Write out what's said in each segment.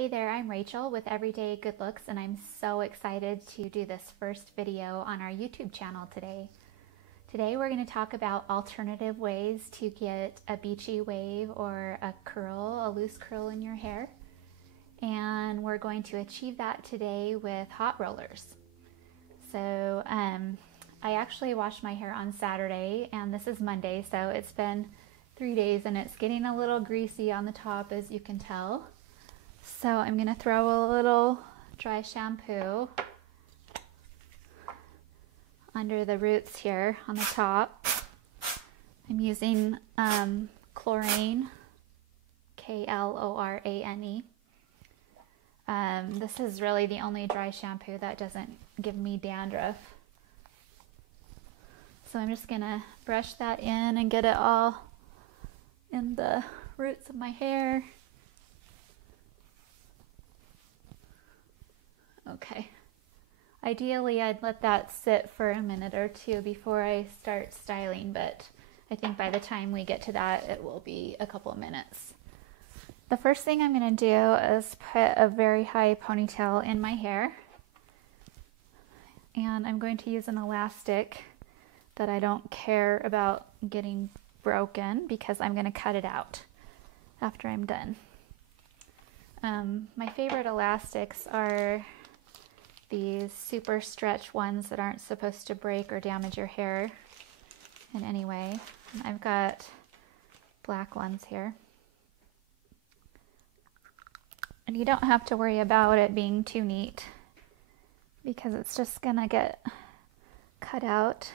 Hey there, I'm Rachel with Everyday Good Looks, and I'm so excited to do this first video on our YouTube channel today. Today we're going to talk about alternative ways to get a beachy wave or a curl, a loose curl in your hair. And we're going to achieve that today with hot rollers. So I actually washed my hair on Saturday, and this is Monday, so it's been 3 days and it's getting a little greasy on the top, as you can tell. So I'm going to throw a little dry shampoo under the roots here on the top. I'm using chlorane, K-L-O-R-A-N-E. This is really the only dry shampoo that doesn't give me dandruff. So I'm just going to brush that in and get it all in the roots of my hair. Okay. Ideally, I'd let that sit for a minute or two before I start styling, but I think by the time we get to that, it will be a couple of minutes. The first thing I'm going to do is put a very high ponytail in my hair. And I'm going to use an elastic that I don't care about getting broken because I'm going to cut it out after I'm done. My favorite elastics are these super stretch ones that aren't supposed to break or damage your hair in any way. I've got black ones here. And you don't have to worry about it being too neat because it's just gonna get cut out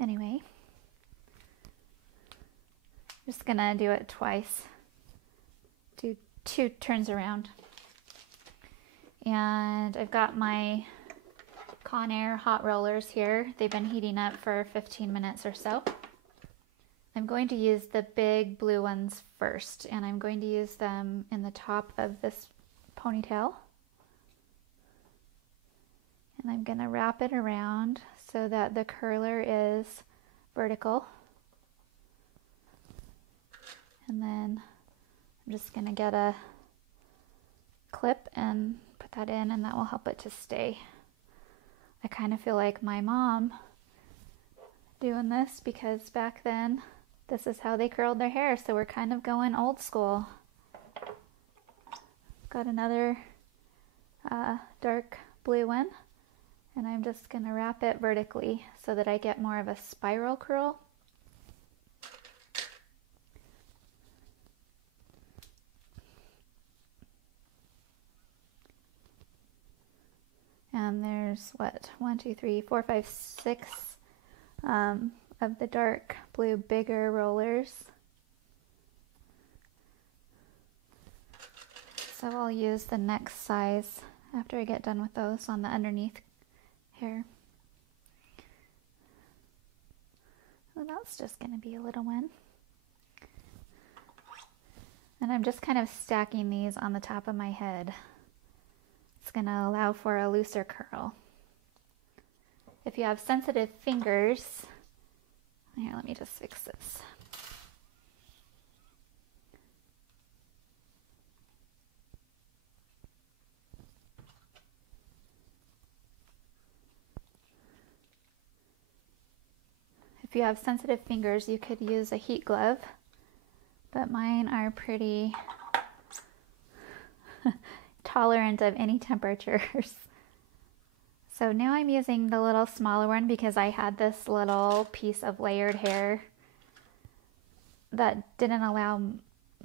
anyway. Just gonna do it twice. Do 2 turns around. And I've got my Conair hot rollers here. They've been heating up for 15 minutes or so. I'm going to use the big blue ones first, and I'm going to use them in the top of this ponytail. And I'm going to wrap it around so that the curler is vertical. And then I'm just going to get a clip and put that in, and that will help it to stay. I kind of feel like my mom doing this because back then this is how they curled their hair, so we're kind of going old school. Got another dark blue one, and I'm just going to wrap it vertically so that I get more of a spiral curl. And there's what, 1, 2, 3, 4, 5, 6 of the dark blue bigger rollers. So I'll use the next size after I get done with those on the underneath hair. Well, that's just going to be a little one. And I'm just kind of stacking these on the top of my head. It's going to allow for a looser curl. If you have sensitive fingers, here, let me just fix this. If you have sensitive fingers, you could use a heat glove, but mine are pretty tolerant of any temperatures. So now I'm using the little smaller one because I had this little piece of layered hair that didn't allow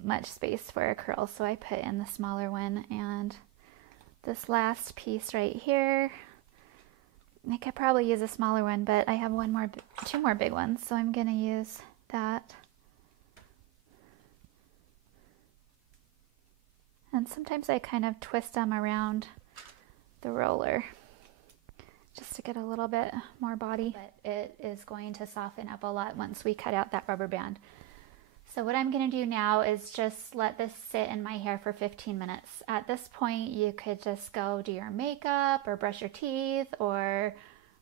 much space for a curl, so I put in the smaller one. And this last piece right here, I could probably use a smaller one, but I have 2 more big ones, so I'm gonna use that. And sometimes I kind of twist them around the roller just to get a little bit more body. But it is going to soften up a lot once we cut out that rubber band. So what I'm going to do now is just let this sit in my hair for 15 minutes. At this point, you could just go do your makeup or brush your teeth or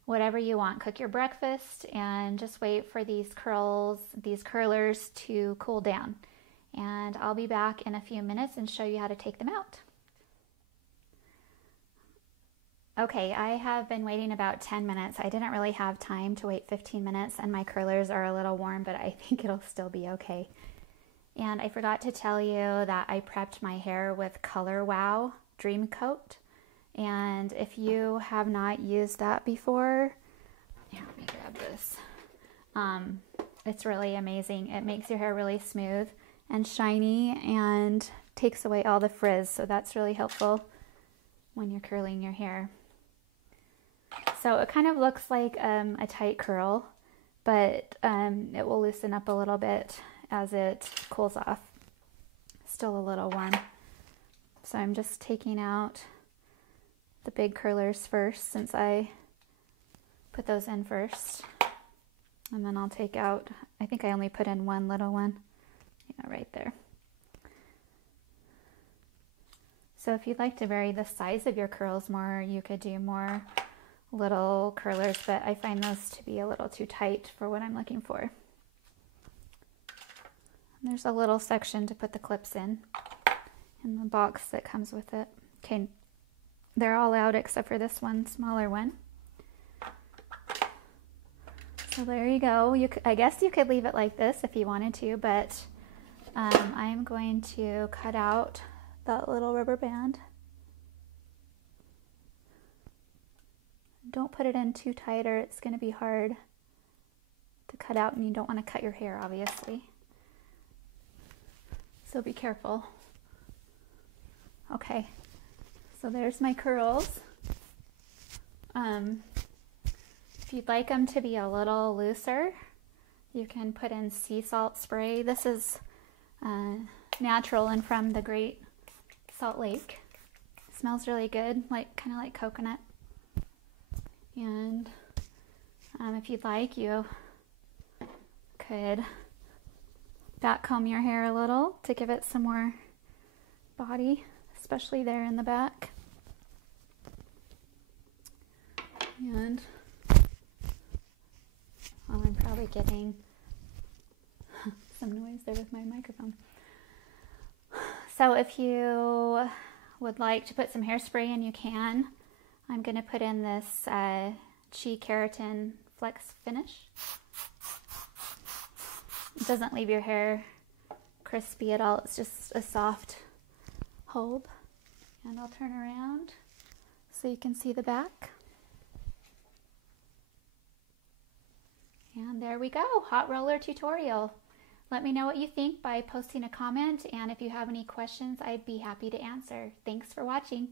whatever you want. Cook your breakfast and just wait for these curlers to cool down. And I'll be back in a few minutes and show you how to take them out. Okay, I have been waiting about 10 minutes. I didn't really have time to wait 15 minutes, and my curlers are a little warm, but I think it'll still be okay. And I forgot to tell you that I prepped my hair with Color Wow Dream Coat. And if you have not used that before, here, let me grab this. It's really amazing. It makes your hair really smooth and shiny and takes away all the frizz. So that's really helpful when you're curling your hair. So it kind of looks like a tight curl, but it will loosen up a little bit as it cools off. Still a little warm. So I'm just taking out the big curlers first, since I put those in first. And then I'll take out, I think I only put in one little one. Yeah, right there. So if you'd like to vary the size of your curls more, you could do more little curlers, but I find those to be a little too tight for what I'm looking for. There's a little section to put the clips in the box that comes with it. Okay, they're all out except for this one smaller one. So there you go. I guess you could leave it like this if you wanted to, but I'm going to cut out that little rubber band. Don't put it in too tight or it's going to be hard to cut out, and you don't want to cut your hair, obviously. So be careful. Okay, so there's my curls. If you'd like them to be a little looser, you can put in sea salt spray. This is natural and from the Great Salt Lake. It smells really good, kind of like coconut. And if you'd like, you could back comb your hair a little to give it some more body, especially there in the back. And I'm probably getting some noise there with my microphone. So if you would like to put some hairspray in, you can. I'm going to put in this Chi Keratin Flex Finish. It doesn't leave your hair crispy at all. It's just a soft hold. And I'll turn around so you can see the back. And there we go, hot roller tutorial. Let me know what you think by posting a comment, and if you have any questions, I'd be happy to answer. Thanks for watching.